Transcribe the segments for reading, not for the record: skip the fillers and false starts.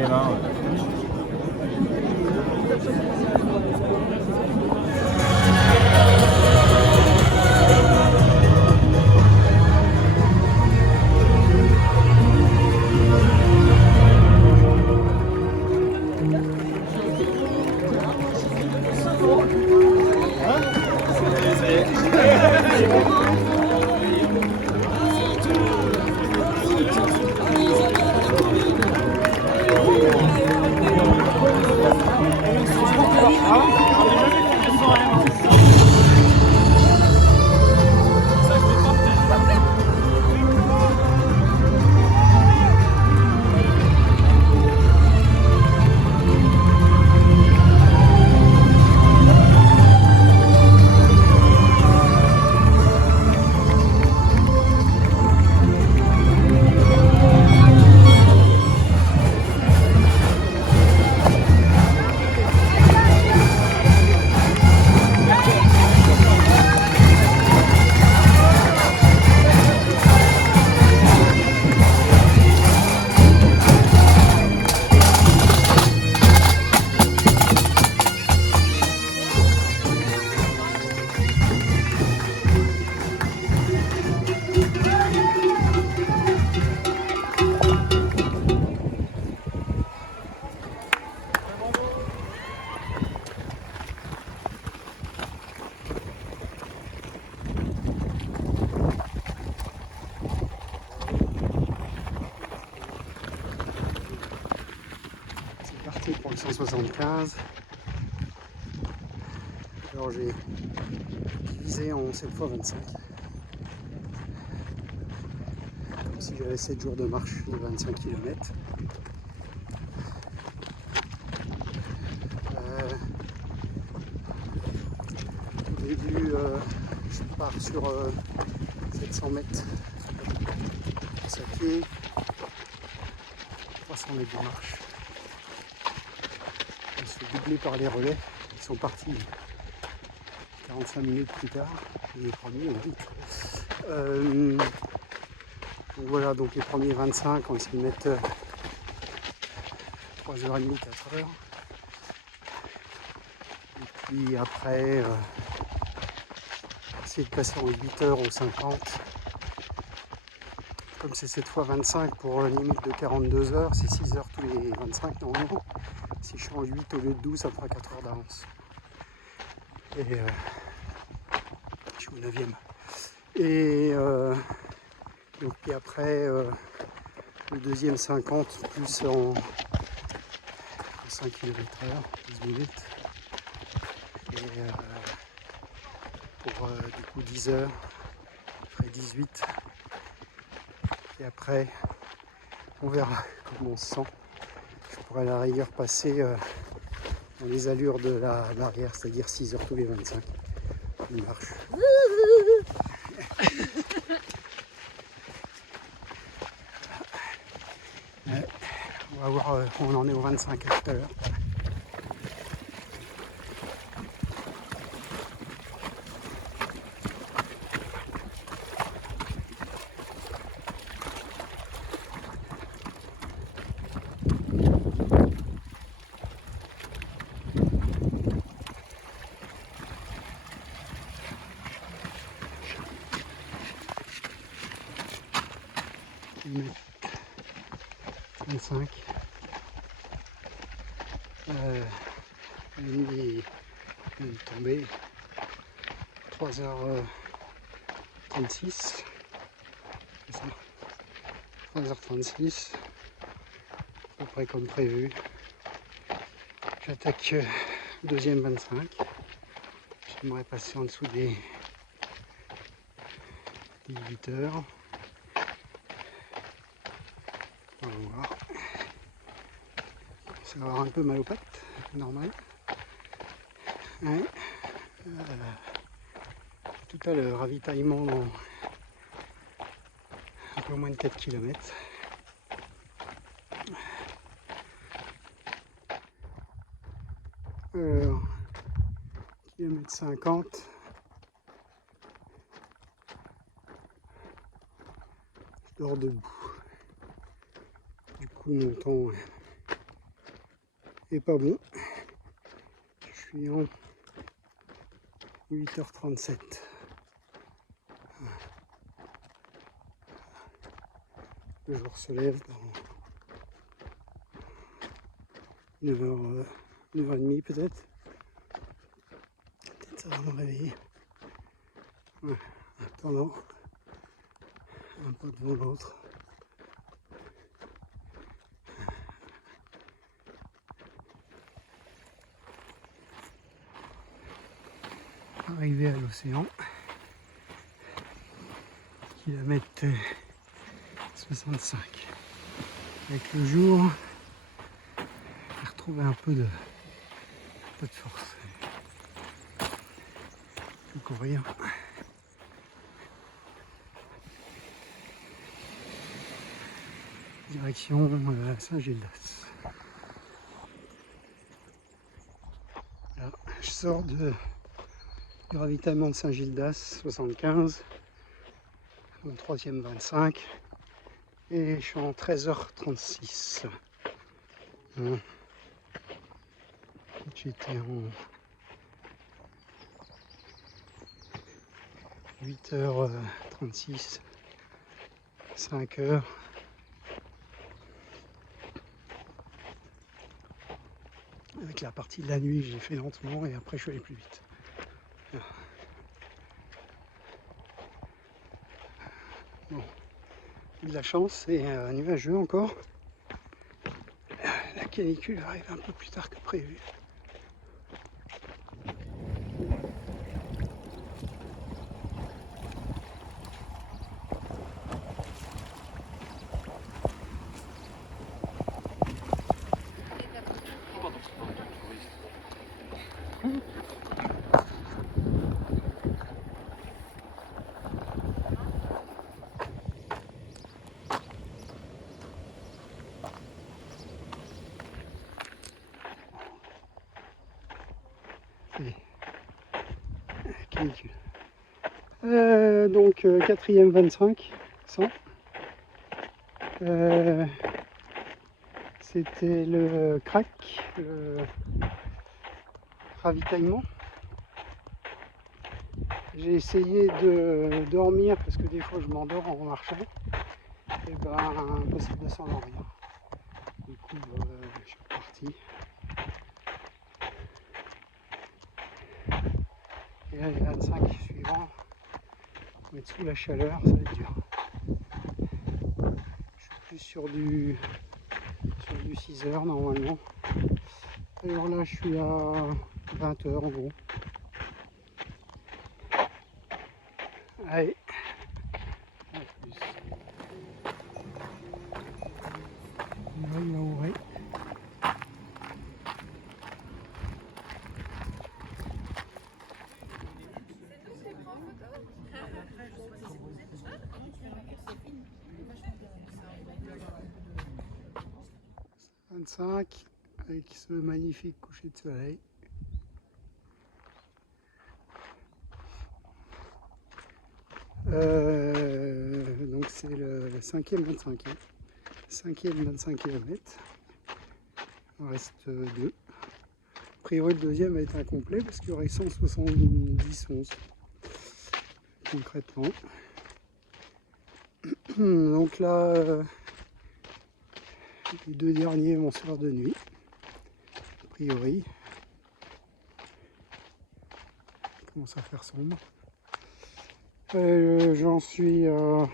les mains. Parti pour le 175. Alors j'ai divisé en 7 x 25. Comme si j'avais 7 jours de marche de 25 km. Au début, je pars sur 700 mètres à pied, 300 mètres de marche. On se fait doubler par les relais qui sont partis 45 minutes plus tard, les premiers donc voilà, donc les premiers 25, on essaie de mettre 3h30, 4h. Et puis après, essayer de passer en 8h ou 50. Comme c'est 7 x 25 pour une limite de 42 heures, c'est 6 heures tous les 25 normalement. Si je change 8 au lieu de 12, ça fera 4 heures d'avance. Et je suis au 9e. Et donc puis après, le deuxième 50 plus en 5 km/h, 10 minutes. Et pour du coup 10 heures, je ferai 18. Et après, on verra comment on se sent. Je pourrais à la rigueur passer dans les allures de l'arrière, c'est-à-dire 6 heures tous les 25. Une marche. Ouais. On va voir où on en est au 25 tout à l'heure. Kilomètre 25. La nuit vient de tomber. 3h36. C'est ça. 3h36. À peu près comme prévu. J'attaque deuxième 25. J'aimerais passer en dessous des 18 heures. On va voir. Ça va avoir un peu mal aux pattes, normal. Ouais. Tout à l'heure, ravitaillement dans un peu moins de 4 km. Alors, kilomètre 50. Je dors debout. Du coup, mon temps est pas bon. Je suis en 8h37. Le jour se lève dans 9h, 9h30 peut-être. Peut-être ça va me réveiller. Ouais. En attendant, un pas devant l'autre. Arrivé à l'océan, kilomètre 65. Avec le jour, j'ai retrouvé un peu de force. Je peux courir. Direction Saint-Gildas. Là, je sors du ravitaillement de Saint-Gildas 75, mon 3e 25, et je suis en 13h36. J'étais en 8h36, 5h. Avec la partie de la nuit, j'ai fait lentement et après je suis allé plus vite. Bon, j'ai de la chance, c'est nuageux encore. La canicule arrive un peu plus tard que prévu. Canicule. Donc 4e 25, 100. C'était le crack, le ravitaillement. J'ai essayé de dormir parce que des fois je m'endors en marchant. Et ben impossible de s'endormir. Du coup je suis reparti. Et là les 25 suivants, on va être sous la chaleur, ça va être dur. Je suis plus sur du 6 heures normalement. Alors là je suis à 20 heures en gros. Allez, à plus. Il va ouvrir. Avec ce magnifique coucher de soleil. Donc c'est le 5e 25e. 5e 25 km. Il en reste 2. A priori le deuxième va être incomplet parce qu'il y aurait 170 11 concrètement. Donc là, les 2 derniers vont se faire de nuit. A priori. Il commence à faire sombre. J'en suis à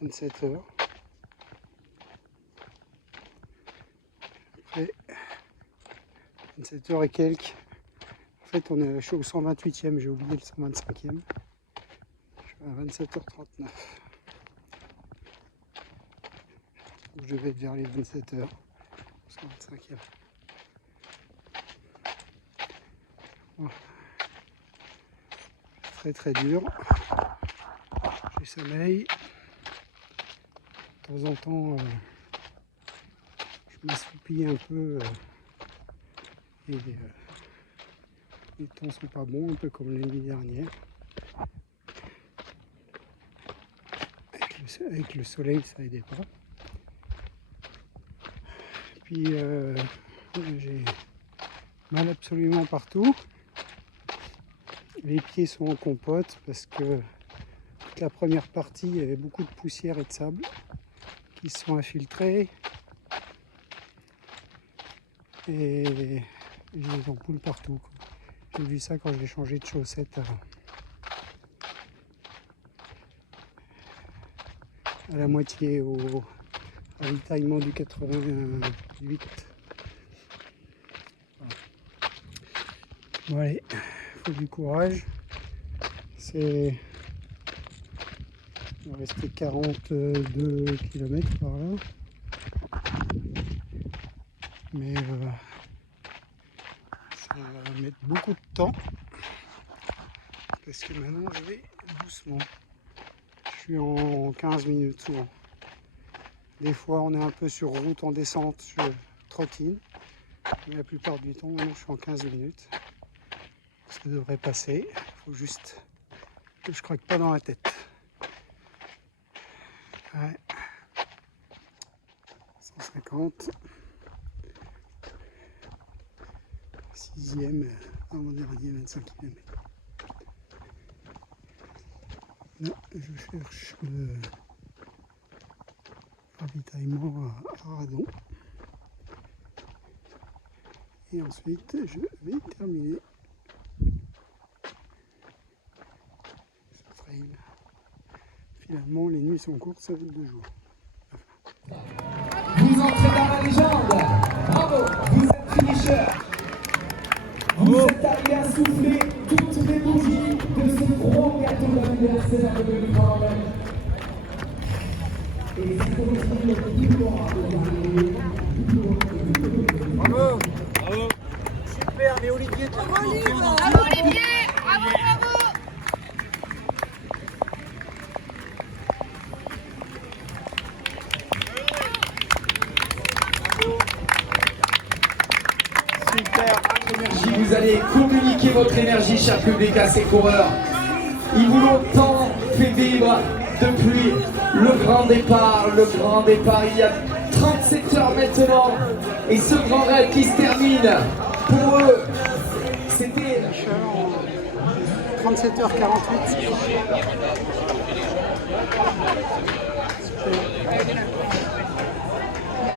27 heures. Après 27 heures et quelques. En fait, je suis au 128e, j'ai oublié le 125e. Je suis à 27h39. Je vais être vers les 27 heures. 125e. Voilà. Très très dur. J'ai sommeil. De temps en temps, je m'assoupis un peu et les temps sont pas bons, un peu comme l'année dernière. Avec le soleil, ça aidait pas. Puis j'ai mal absolument partout. Les pieds sont en compote parce que toute la première partie, il y avait beaucoup de poussière et de sable qui se sont infiltrés. Et j'ai des ampoules partout. J'ai vu ça quand j'ai changé de chaussettes à la moitié au ravitaillement du 88. Bon allez, il faut du courage. Il va rester 42 km par là. Mais ça va mettre beaucoup de temps. Parce que maintenant je vais doucement. Je suis en 15 minutes souvent. Des fois on est un peu sur route en descente, je trottine. Mais la plupart du temps, maintenant, je suis en 15 minutes. Ça devrait passer. Il faut juste que je craque pas dans la tête. Ouais. 150. 6e avant-dernier 25 km. Là, je cherche le ravitaillement à Radon. Et ensuite, je vais terminer ce trail. Finalement, les nuits sont courtes, ça va être 2 jours. Vous entrez dans la légende. Bravo, vous êtes finisher. Vous êtes arrivé à souffler toutes les bougies de ce gros gâteau d'anniversaire de 2020. Et c'est pour vous Bravo! Bravo! Super, mais Olivier, tu as Bravo Olivier! Bravo Olivier! Bravo, bravo! Vous allez communiquer votre énergie, cher public, à ces coureurs. Ils vous l'ont tant fait vivre depuis le grand départ. Le grand départ, il y a 37 heures maintenant. Et ce grand rêve qui se termine, pour eux, c'était... 37h48. Super.